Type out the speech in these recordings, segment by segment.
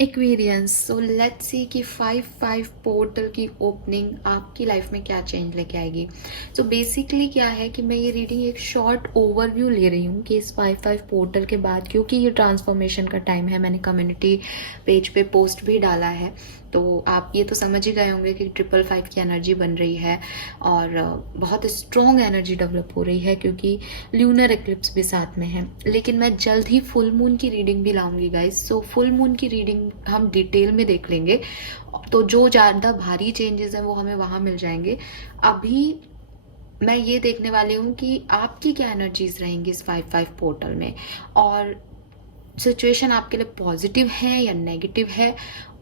Aquarians, so let's see कि 5-5 portal की opening आपकी लाइफ में क्या चेंज लेके आएगी। सो बेसिकली क्या है कि मैं ये रीडिंग एक शॉर्ट ओवरव्यू ले रही हूँ कि इस 5-5 पोर्टल के बाद, क्योंकि ये ट्रांसफॉर्मेशन का टाइम है, मैंने कम्युनिटी पेज पे पोस्ट भी डाला है, तो आप ये तो समझ ही गए होंगे कि 555 की एनर्जी बन रही है और बहुत स्ट्रॉन्ग एनर्जी डेवलप हो रही है, क्योंकि ल्यूनर एक्लिप्स भी साथ में है। लेकिन मैं जल्द ही फुल मून की रीडिंग भी लाऊंगी गाइस, सो फुल मून की रीडिंग हम डिटेल में देख लेंगे, तो जो ज़्यादा भारी चेंजेस हैं वो हमें वहाँ मिल जाएंगे। अभी मैं ये देखने वाली हूँ कि आपकी क्या एनर्जीज रहेंगी इस 5-5 पोर्टल में, और सिचुएशन आपके लिए पॉजिटिव है या नेगेटिव है,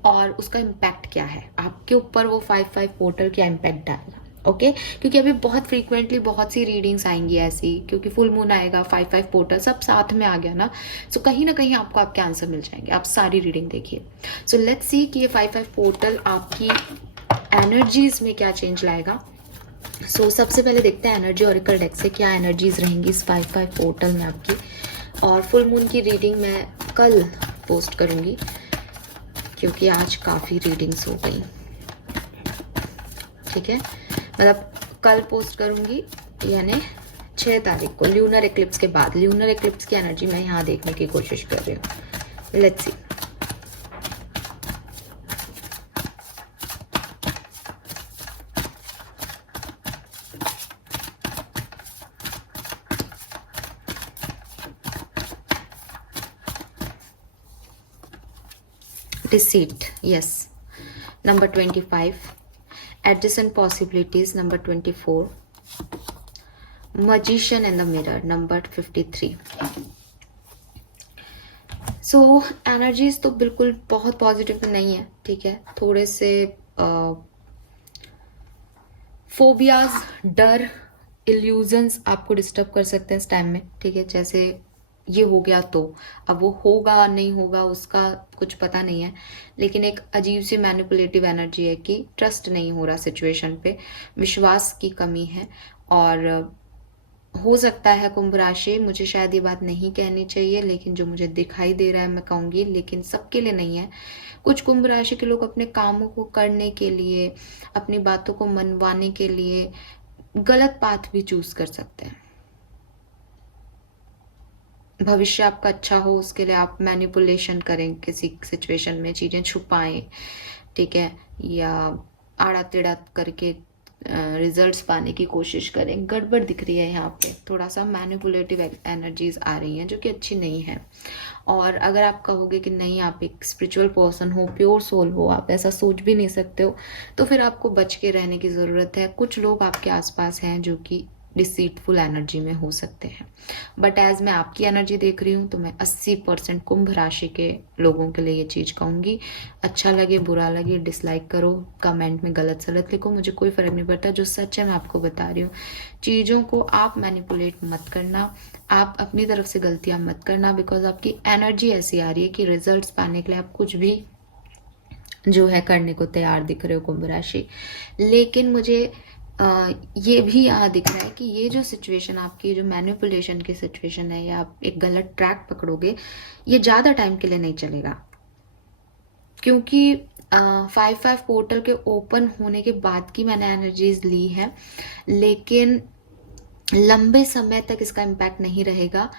और उसका इम्पैक्ट क्या है आपके ऊपर, वो 5-5 पोर्टल क्या इम्पैक्ट डालेगा। ओके क्योंकि अभी बहुत फ्रीक्वेंटली बहुत सी रीडिंग्स आएंगी ऐसी, क्योंकि फुल मून आएगा, 5-5 पोर्टल सब साथ में आ गया ना, सो कहीं ना कहीं आपको आपके आंसर मिल जाएंगे। आप सारी रीडिंग देखिए। सो लेट्स सी कि ये 5-5 पोर्टल आपकी एनर्जीज में क्या चेंज लाएगा। सो सबसे पहले देखते हैं एनर्जी ऑरिकल डेक से क्या एनर्जीज रहेंगी इस 5-5 पोर्टल में आपकी। और फुल मून की रीडिंग मैं कल पोस्ट करूंगी, क्योंकि आज काफ़ी रीडिंग्स हो गई। ठीक है, मतलब कल पोस्ट करूंगी, यानी 6 तारीख को, ल्यूनर एक्लिप्स के बाद। ल्यूनर एक्लिप्स की एनर्जी मैं यहाँ देखने की कोशिश कर रही हूँ। Let's see. Deceit, yes, number 25. Adjacent possibilities, number 24. Magician in the mirror, number 53. So energies तो बिल्कुल बहुत पॉजिटिव नहीं है, ठीक है। थोड़े से फोबियाज, डर, इल्यूजन्स आपको डिस्टर्ब कर सकते हैं इस टाइम में, ठीक है। जैसे ये हो गया तो अब वो होगा नहीं होगा उसका कुछ पता नहीं है, लेकिन एक अजीब सी मैनिपुलेटिव एनर्जी है कि ट्रस्ट नहीं हो रहा सिचुएशन पे, विश्वास की कमी है। और हो सकता है कुंभ राशि, मुझे शायद ये बात नहीं कहनी चाहिए, लेकिन जो मुझे दिखाई दे रहा है मैं कहूँगी, लेकिन सबके लिए नहीं है। कुछ कुंभ राशि के लोग अपने कामों को करने के लिए, अपनी बातों को मनवाने के लिए गलत पाथ भी चूज कर सकते हैं। भविष्य आपका अच्छा हो उसके लिए आप मैनिपुलेशन करें, किसी सिचुएशन में चीजें छुपाएं, ठीक है, या आड़ा टेढ़ा करके रिजल्ट्स पाने की कोशिश करें। गड़बड़ दिख रही है यहाँ पे, थोड़ा सा मैनिपुलेटिव एनर्जीज आ रही हैं जो कि अच्छी नहीं है। और अगर आप कहोगे कि नहीं आप एक स्पिरिचुअल पर्सन हो, प्योर सोल हो, आप ऐसा सोच भी नहीं सकते हो, तो फिर आपको बच के रहने की ज़रूरत है। कुछ लोग आपके आसपास हैं जो कि डिसीटफुल एनर्जी में हो सकते हैं, बट एज मैं आपकी एनर्जी देख रही हूँ तो मैं 80% कुंभ राशि के लोगों के लिए ये चीज़ कहूँगी। अच्छा लगे बुरा लगे डिसलाइक करो, कमेंट में गलत सलत लिखो, मुझे कोई फ़र्क नहीं पड़ता। जो सच है मैं आपको बता रही हूँ। चीज़ों को आप मैनिपुलेट मत करना, आप अपनी तरफ से गलतियाँ मत करना, बिकॉज आपकी एनर्जी ऐसी आ रही है कि रिजल्ट्स पाने के लिए आप कुछ भी जो है करने को तैयार दिख रहे हो कुंभ राशि। लेकिन मुझे ये भी यहाँ दिख रहा है कि ये जो सिचुएशन आपकी, जो मैनिपुलेशन की सिचुएशन है, या आप एक गलत ट्रैक पकड़ोगे, ये ज़्यादा टाइम के लिए नहीं चलेगा। क्योंकि 5-5 पोर्टल के ओपन होने के बाद की मैंने एनर्जीज ली है, लेकिन लंबे समय तक इसका इम्पैक्ट नहीं रहेगा।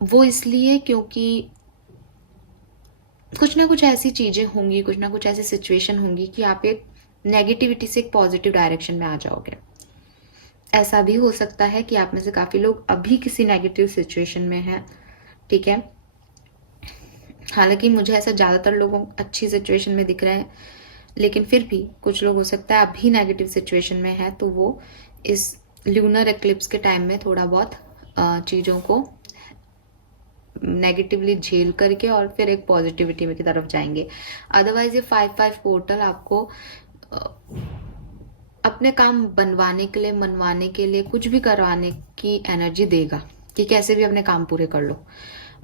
वो इसलिए क्योंकि कुछ ना कुछ ऐसी चीज़ें होंगी, कुछ ना कुछ ऐसी सिचुएशन होंगी कि आप एक नेगेटिविटी से एक पॉजिटिव डायरेक्शन में आ जाओगे। ऐसा भी हो सकता है कि आप में से काफ़ी लोग अभी किसी नेगेटिव सिचुएशन में हैं, ठीक है। हालांकि मुझे ऐसा ज़्यादातर लोगों अच्छी सिचुएशन में दिख रहे हैं, लेकिन फिर भी कुछ लोग हो सकता है अभी नेगेटिव सिचुएशन में है, तो वो इस ल्यूनर एक्लिप्स के टाइम में थोड़ा बहुत चीज़ों को नेगेटिवली झेल करके और फिर एक पॉजिटिविटी में की तरफ जाएंगे। अदरवाइज ये 5-5 पोर्टल आपको अपने काम बनवाने के लिए, मनवाने के लिए, कुछ भी करवाने की एनर्जी देगा कि कैसे भी अपने काम पूरे कर लो,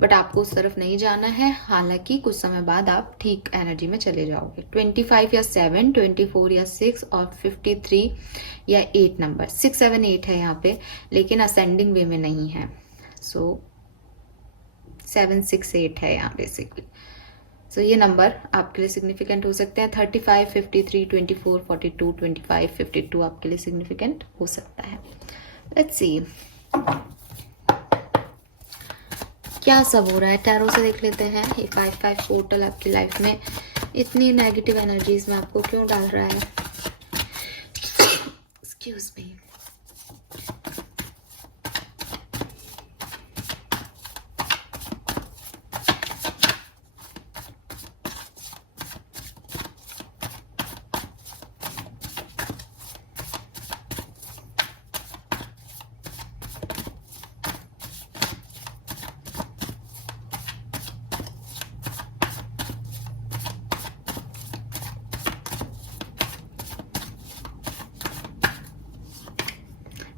बट आपको उस तरफ नहीं जाना है। हालांकि कुछ समय बाद आप ठीक एनर्जी में चले जाओगे। 25 या 7, 24 या 6 और 53 या 8 नंबर, 6, 7, 8 है यहाँ पे, लेकिन असेंडिंग वे में नहीं है। सो 7, 6, 8 है यहाँ बेसिकली। सो ये नंबर आपके लिए सिग्निफिकेंट हो सकते हैं। 35, 53, 24, 42, 25, 52 आपके लिए सिग्निफिकेंट हो सकता है। लेट्स सी क्या सब हो रहा है, टैरो से देख लेते हैं। ये 5-5 पोर्टल आपकी लाइफ में इतनी नेगेटिव एनर्जीज में आपको क्यों डाल रहा है। Excuse me.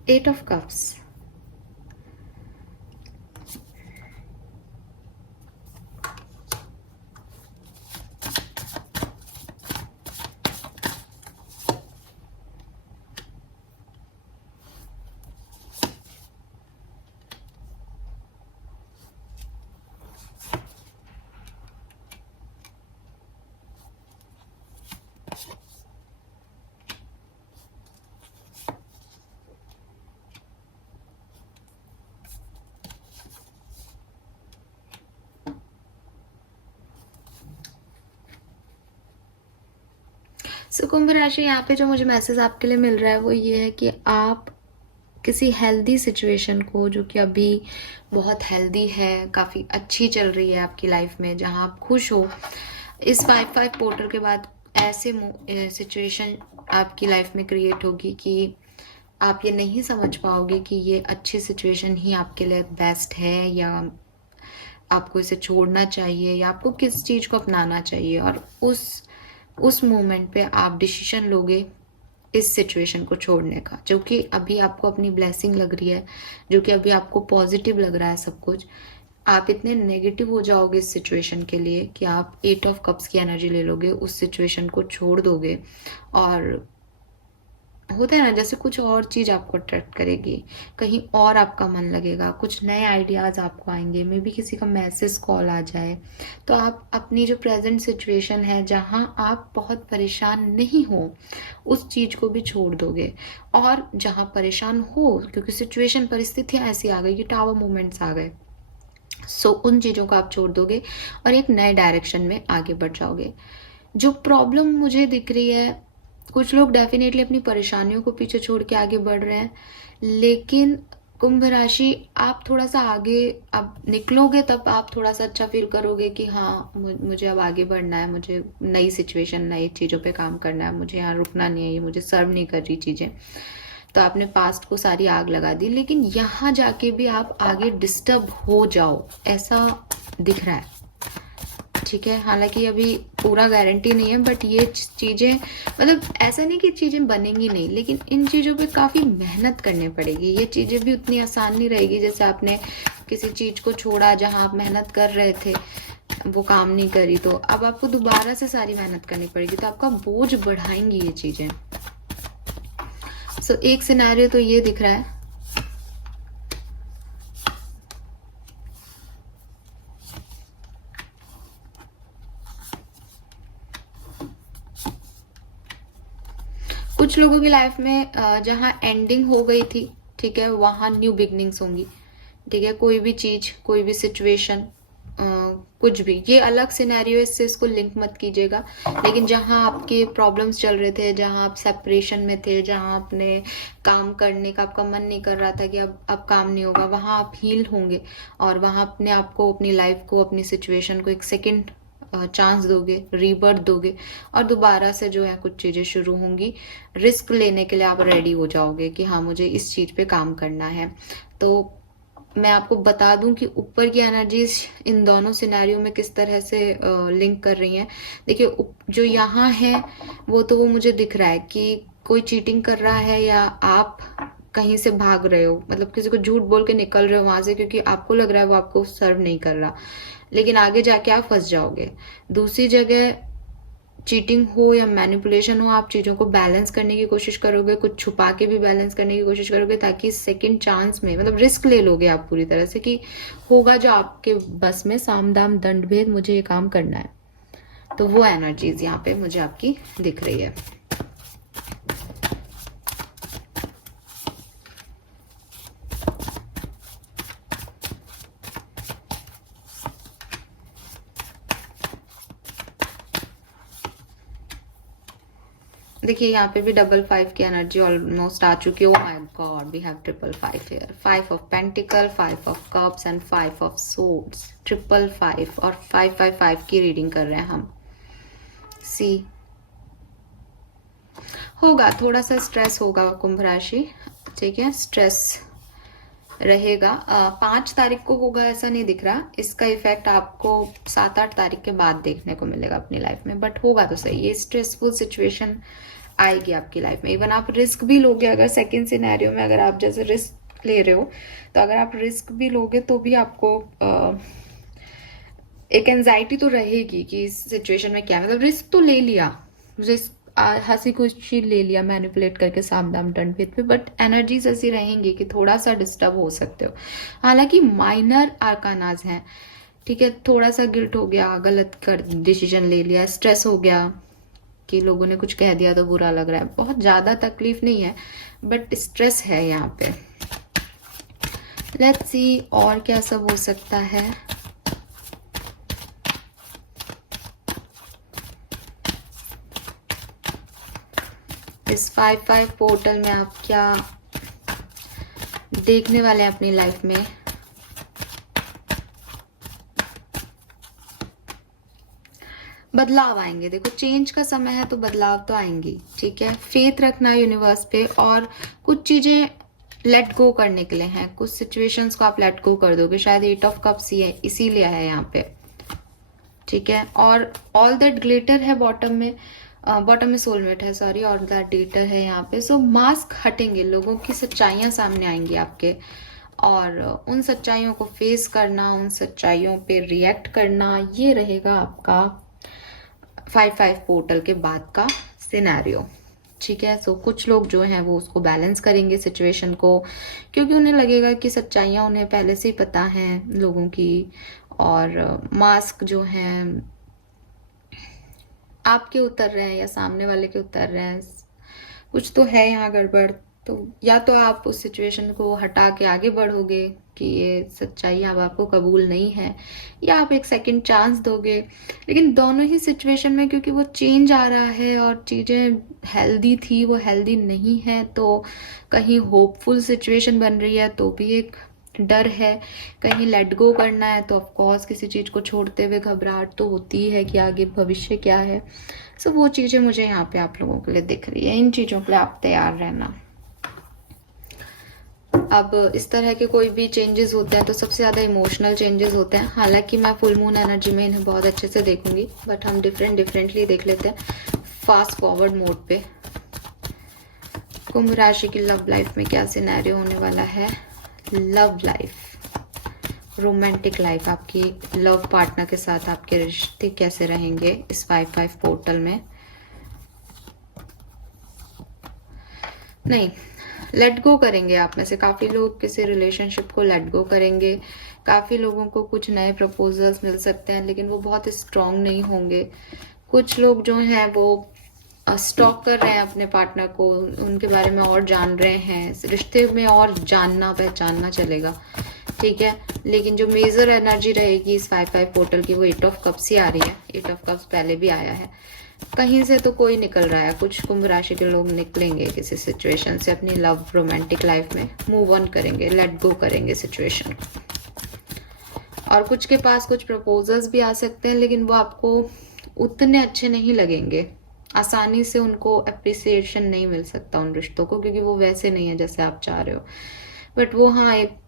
Eight of Cups. सो कुंभ राशि, यहाँ पे जो मुझे मैसेज आपके लिए मिल रहा है वो ये है कि आप किसी हेल्दी सिचुएशन को, जो कि अभी बहुत हेल्दी है, काफ़ी अच्छी चल रही है आपकी लाइफ में, जहाँ आप खुश हो, इस 5-5 पोर्टल के बाद ऐसे सिचुएशन आपकी लाइफ में क्रिएट होगी कि आप ये नहीं समझ पाओगे कि ये अच्छी सिचुएशन ही आपके लिए बेस्ट है, या आपको इसे छोड़ना चाहिए, या आपको किस चीज़ को अपनाना चाहिए। और उस मोमेंट पे आप डिसीजन लोगे इस सिचुएशन को छोड़ने का, जो कि अभी आपको अपनी ब्लेसिंग लग रही है, जो कि अभी आपको पॉजिटिव लग रहा है सब कुछ। आप इतने नेगेटिव हो जाओगे इस सिचुएशन के लिए कि आप 8 ऑफ कप्स की एनर्जी ले लोगे, उस सिचुएशन को छोड़ दोगे। और होता है ना, जैसे कुछ और चीज़ आपको अट्रैक्ट करेगी, कहीं और आपका मन लगेगा, कुछ नए आइडियाज़ आपको आएंगे, मे बी किसी का मैसेज कॉल आ जाए, तो आप अपनी जो प्रेजेंट सिचुएशन है जहाँ आप बहुत परेशान नहीं हो, उस चीज़ को भी छोड़ दोगे। और जहाँ परेशान हो, क्योंकि सिचुएशन परिस्थितियाँ ऐसी आ गई कि टावर मूवमेंट्स आ गए, सो उन चीज़ों को आप छोड़ दोगे और एक नए डायरेक्शन में आगे बढ़ जाओगे। जो प्रॉब्लम मुझे दिख रही है, कुछ लोग डेफिनेटली अपनी परेशानियों को पीछे छोड़ के आगे बढ़ रहे हैं, लेकिन कुंभ राशि, आप थोड़ा सा आगे अब निकलोगे तब आप थोड़ा सा अच्छा फील करोगे कि हाँ, मुझे अब आगे बढ़ना है, मुझे नई सिचुएशन, नई चीज़ों पे काम करना है, मुझे यहाँ रुकना नहीं है, ये मुझे सर्व नहीं कर रही चीज़ें। तो आपने पास्ट को सारी आग लगा दी, लेकिन यहाँ जाके भी आप आगे डिस्टर्ब हो जाओ, ऐसा दिख रहा है। ठीक है, हालांकि अभी पूरा गारंटी नहीं है, बट ये चीज़ें, मतलब ऐसा नहीं कि चीज़ें बनेंगी नहीं, लेकिन इन चीज़ों पे काफ़ी मेहनत करनी पड़ेगी। ये चीज़ें भी उतनी आसान नहीं रहेगी। जैसे आपने किसी चीज़ को छोड़ा जहाँ आप मेहनत कर रहे थे, वो काम नहीं करी, तो अब आपको दोबारा से सारी मेहनत करनी पड़ेगी, तो आपका बोझ बढ़ाएंगी ये चीज़ें। सो एक सिनेरियो तो ये दिख रहा है। कुछ लोगों की लाइफ में जहाँ एंडिंग हो गई थी, ठीक है, वहाँ न्यू बिगनिंग्स होंगी। ठीक है, कोई भी चीज, कोई भी सिचुएशन, कुछ भी, ये अलग सिनेरियो है, इससे इसको लिंक मत कीजिएगा। लेकिन जहाँ आपके प्रॉब्लम्स चल रहे थे, जहाँ आप सेपरेशन में थे, जहाँ आपने काम करने का आपका मन नहीं कर रहा था कि अब काम नहीं होगा, वहाँ आप हील होंगे और वहाँ अपने आप को, अपनी लाइफ को, अपनी सिचुएशन को एक सेकेंड चांस दोगे, रीबर्थ दोगे, और दोबारा से जो है कुछ चीज़ें शुरू होंगी। रिस्क लेने के लिए आप रेडी हो जाओगे कि हाँ, मुझे इस चीज़ पे काम करना है। तो मैं आपको बता दूं कि ऊपर की एनर्जीज इन दोनों सिनेरियो में किस तरह से लिंक कर रही हैं। देखिए, जो यहाँ है वो मुझे दिख रहा है कि कोई चीटिंग कर रहा है, या आप कहीं से भाग रहे हो, मतलब किसी को झूठ बोल के निकल रहे हो वहां से, क्योंकि आपको लग रहा है वो आपको सर्व नहीं कर रहा, लेकिन आगे जाके आप फंस जाओगे। दूसरी जगह चीटिंग हो या मैनिपुलेशन हो, आप चीज़ों को बैलेंस करने की कोशिश करोगे, कुछ छुपा के भी बैलेंस करने की कोशिश करोगे, ताकि सेकंड चांस में, मतलब रिस्क ले लोगे आप पूरी तरह से कि होगा जो आपके बस में, साम दाम दंड भेद, मुझे ये काम करना है। तो वो एनर्जीज यहाँ पे मुझे आपकी दिख रही है। देखिए यहाँ पे भी डबल 5 की एनर्जी ऑलमोस्ट आ चुकी है। Oh my God, we have triple 5 here. 5 of pentacle, 5 of cups and 5 of swords. Triple 5 और 5 की रीडिंग कर रहे हैं हम। सी होगा, थोड़ा सा स्ट्रेस होगा कुंभ राशि, ठीक है, स्ट्रेस रहेगा। 5 तारीख को होगा ऐसा नहीं दिख रहा। इसका इफेक्ट आपको 7-8 तारीख के बाद देखने को मिलेगा अपनी लाइफ में, बट होगा तो सही। ये स्ट्रेसफुल सिचुएशन आएगी आपकी लाइफ में। इवन आप रिस्क भी लोगे, अगर सेकेंड सिनेरियो में अगर आप जैसे रिस्क ले रहे हो, तो अगर आप रिस्क भी लोगे तो भी आपको एक एंजाइटी तो रहेगी कि इस सिचुएशन में क्या, मतलब रिस्क तो ले लिया, रिस्क हंसी खुशी ले लिया मैनिपुलेट करके साम दाम दंड भेद पे, बट एनर्जीज ऐसी रहेंगी कि थोड़ा सा डिस्टर्ब हो सकते हो। हालांकि माइनर आर्कानाज हैं, ठीक है, थोड़ा सा गिल्ट हो गया, गलत कर डिसीजन ले लिया, स्ट्रेस हो गया कि लोगों ने कुछ कह दिया तो बुरा लग रहा है, बहुत ज्यादा तकलीफ नहीं है बट स्ट्रेस है यहाँ पे। लेट्स सी और क्या सब हो सकता है। इस 5-5 पोर्टल में आप क्या देखने वाले हैं अपनी लाइफ में। बदलाव आएंगे, देखो चेंज का समय है तो बदलाव तो आएंगी, ठीक है। फेथ रखना यूनिवर्स पे, और कुछ चीजें लेट गो करने के लिए हैं, कुछ सिचुएशंस को आप लेट गो कर दोगे। शायद 8 ऑफ कप्स ही है, इसीलिए है यहाँ पे, ठीक है। और ऑल दैट ग्लिटर है बॉटम में, बॉटम में सोलमेट है, सॉरी, और दैट डेटर है यहाँ पे। सो मास्क हटेंगे, लोगों की सच्चाइयां सामने आएंगी आपके, और उन सच्चाइयों को फेस करना, उन सच्चाइयों पे रिएक्ट करना, ये रहेगा आपका 5-5 पोर्टल के बाद का सिनेरियो, ठीक है। सो कुछ लोग जो हैं वो उसको बैलेंस करेंगे सिचुएशन को, क्योंकि उन्हें लगेगा कि सच्चाइयां उन्हें पहले से ही पता हैं लोगों की, और मास्क जो हैं आपके उतर रहे हैं या सामने वाले के उतर रहे हैं, कुछ तो है यहाँ गड़बड़। तो या तो आप उस सिचुएशन को हटा के आगे बढ़ोगे कि ये सच्चाई अब आपको कबूल नहीं है, या आप एक सेकंड चांस दोगे। लेकिन दोनों ही सिचुएशन में क्योंकि वो चेंज आ रहा है और चीज़ें हेल्दी थी वो हेल्दी नहीं है, तो कहीं होपफुल सिचुएशन बन रही है तो भी एक डर है, कहीं लेट गो करना है तो ऑफ कोर्स किसी चीज को छोड़ते हुए घबराहट तो होती है कि आगे भविष्य क्या है। सो वो चीजें मुझे यहाँ पे आप लोगों के लिए दिख रही है। इन चीजों के लिए आप तैयार रहना। अब इस तरह के कोई भी चेंजेस होते हैं तो सबसे ज्यादा इमोशनल चेंजेस होते हैं। हालांकि मैं फुल मून एनर्जी में इन्हें बहुत अच्छे से देखूंगी, बट हम डिफरेंटली देख लेते हैं फास्ट फॉरवर्ड मोड पे। कुंभ राशि की लव लाइफ में क्या सिनेरियो होने वाला है। लव लाइफ, रोमांटिक लाइफ, आपकी लव पार्टनर के साथ आपके रिश्ते कैसे रहेंगे इस 5-5 पोर्टल में। नहीं, लेट गो करेंगे आप में से काफी लोग किसी रिलेशनशिप को लेट गो करेंगे। काफी लोगों को कुछ नए प्रपोजल्स मिल सकते हैं, लेकिन वो बहुत स्ट्रांग नहीं होंगे। कुछ लोग जो हैं वो स्टॉक कर रहे हैं अपने पार्टनर को, उनके बारे में और जान रहे हैं, रिश्ते में और जानना पहचानना चलेगा, ठीक है। लेकिन जो मेजर एनर्जी रहेगी इस 5-5 पोर्टल की वो 8 ऑफ कप्स ही आ रही है। 8 ऑफ कप्स पहले भी आया है, कहीं से तो कोई निकल रहा है। कुछ कुंभ राशि के लोग निकलेंगे किसी सिचुएशन से, अपनी लव रोमांटिक लाइफ में मूव ऑन करेंगे, लेट गो करेंगे सिचुएशन को। और कुछ के पास कुछ प्रपोजल्स भी आ सकते हैं, लेकिन वो आपको उतने अच्छे नहीं लगेंगे। आसानी से उनको अप्रिसिएशन नहीं मिल सकता उन रिश्तों को, क्योंकि वो वैसे नहीं है जैसे आप चाह रहे हो। बट वो हाँ, एक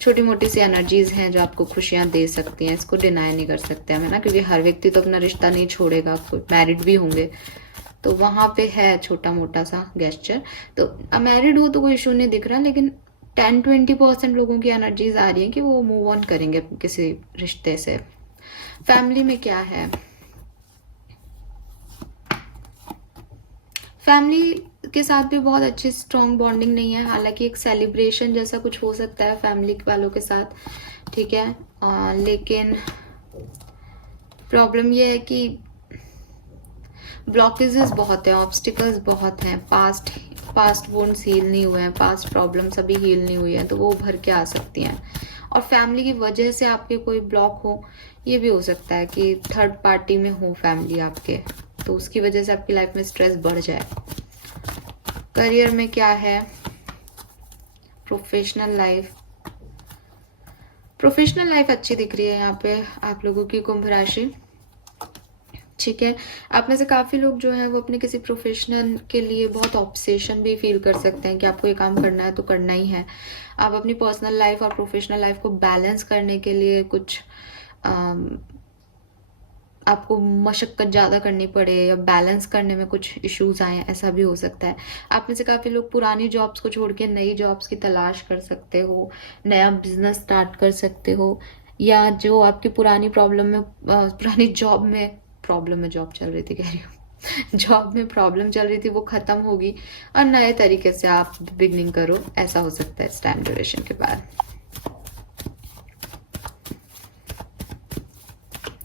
छोटी मोटी सी एनर्जीज हैं जो आपको खुशियां दे सकती हैं, इसको डिनाई नहीं कर सकते हम, है ना, क्योंकि हर व्यक्ति तो अपना रिश्ता नहीं छोड़ेगा, मैरिड भी होंगे, तो वहां पे है छोटा मोटा सा गेस्चर। तो अमैरिड हो तो कोई इशू नहीं दिख रहा, लेकिन 10-20% लोगों की एनर्जीज आ रही है कि वो मूव ऑन करेंगे किसी रिश्ते से। फैमिली में क्या है, फैमिली के साथ भी बहुत अच्छी स्ट्रॉन्ग बॉन्डिंग नहीं है। हालांकि एक सेलिब्रेशन जैसा कुछ हो सकता है फैमिली वालों के साथ, ठीक है, लेकिन प्रॉब्लम ये है कि ब्लॉकेजेस बहुत हैं, ऑब्स्टिकल्स बहुत हैं, पास्ट वुंड्स हील नहीं हुए हैं, पास्ट प्रॉब्लम्स अभी हील नहीं हुई हैं, तो वो उभर के आ सकती हैं। और फैमिली की वजह से आपके कोई ब्लॉक हो, ये भी हो सकता है कि थर्ड पार्टी में हो फैमिली आपके, तो उसकी वजह से आपकी लाइफ में स्ट्रेस बढ़ जाए। करियर में क्या है, प्रोफेशनल लाइफ अच्छी दिख रही है यहाँ पे आप लोगों की, कुंभ राशि। ठीक है, आप में से काफ़ी लोग जो हैं वो अपने किसी प्रोफेशनल के लिए बहुत ऑब्सेशन भी फील कर सकते हैं कि आपको ये काम करना है तो करना ही है। आप अपनी पर्सनल लाइफ और प्रोफेशनल लाइफ को बैलेंस करने के लिए कुछ आपको मशक्कत ज़्यादा करनी पड़े या बैलेंस करने में कुछ इश्यूज आए, ऐसा भी हो सकता है। आप में से काफ़ी लोग पुरानी जॉब्स को छोड़ के नई जॉब्स की तलाश कर सकते हो, नया बिजनेस स्टार्ट कर सकते हो, या जो आपकी पुरानी पुरानी जॉब चल रही थी, कह रही हूँ जॉब में प्रॉब्लम चल रही थी, वो खत्म होगी और नए तरीके से आप बिगनिंग करो, ऐसा हो सकता है इस टाइम ड्यूरेशन के बाद।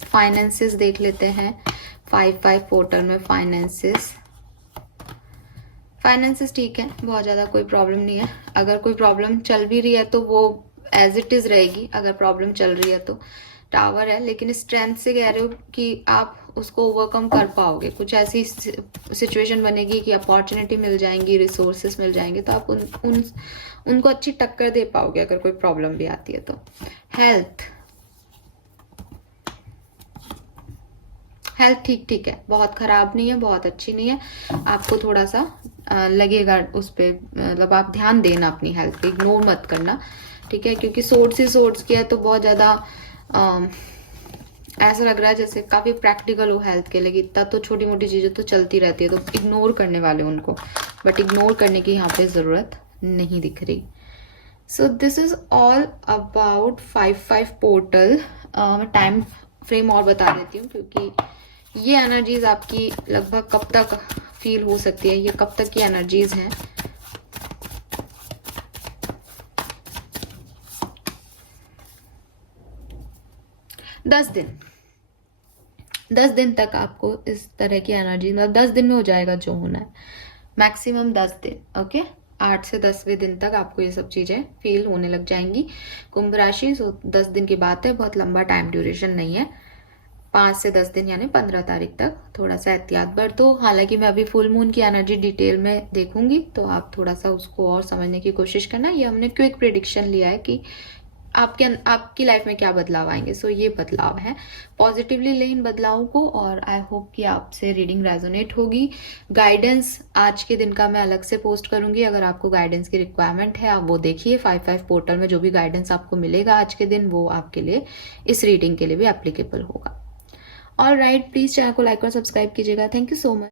फाइनेंसेस देख लेते हैं। 5-5 पोर्टल में फाइनेंसेस ठीक है, बहुत ज़्यादा कोई प्रॉब्लम नहीं है। अगर कोई प्रॉब्लम चल भी रही है तो वो एज इट इज़ रहेगी, अगर प्रॉब्लम चल रही है तो। टावर है, लेकिन स्ट्रेंथ से कह रहे हो कि आप उसको ओवरकम कर पाओगे। कुछ ऐसी सिचुएशन बनेगी कि अपॉर्चुनिटी मिल जाएंगी, रिसोर्सेस मिल जाएंगे, तो आप उनको अच्छी टक्कर दे पाओगे अगर कोई प्रॉब्लम भी आती है तो। हेल्थ ठीक है, बहुत खराब नहीं है, बहुत अच्छी नहीं है। आपको थोड़ा सा लगेगा उस पर, मतलब आप ध्यान देना अपनी हेल्थ पे, इग्नोर मत करना, ठीक है, क्योंकि सोर्स किया तो बहुत ज़्यादा ऐसा लग रहा है जैसे काफ़ी प्रैक्टिकल हो हेल्थ के लिए। इतना तो छोटी मोटी चीज़ें तो चलती रहती है, तो इग्नोर करने वाले उनको, बट इग्नोर करने की यहाँ पे ज़रूरत नहीं दिख रही। So this is all about 5-5 portal. मैं टाइम फ्रेम और बता देती हूँ, क्योंकि ये एनर्जीज आपकी लगभग कब तक फील हो सकती है, ये कब तक की एनर्जीज हैं। दस दिन तक आपको इस तरह की एनर्जी, मतलब 10 दिन में हो जाएगा जो होना है, मैक्सिमम 10 दिन। ओके, 8 से 10वें दिन तक आपको ये सब चीज़ें फील होने लग जाएंगी। कुंभ राशि, 10 दिन की बात है, बहुत लंबा टाइम ड्यूरेशन नहीं है। 5 से 10 दिन यानी 15 तारीख तक थोड़ा सा एहतियात बरतो। हालांकि मैं अभी फुल मून की एनर्जी डिटेल में देखूंगी, तो आप थोड़ा सा उसको और समझने की कोशिश करना। ये हमने क्विक प्रेडिक्शन लिया है कि आपकी लाइफ में क्या बदलाव आएंगे। सो ये बदलाव है, पॉजिटिवली ले इन बदलावों को, और आई होप कि आपसे रीडिंग रेजोनेट होगी। गाइडेंस आज के दिन का मैं अलग से पोस्ट करूंगी, अगर आपको गाइडेंस की रिक्वायरमेंट है आप वो देखिए। 5-5 पोर्टल में जो भी गाइडेंस आपको मिलेगा आज के दिन, वो आपके लिए इस रीडिंग के लिए भी एप्लीकेबल होगा। ऑल राइट, प्लीज चैनल को लाइक और सब्सक्राइब कीजिएगा। Thank you so much.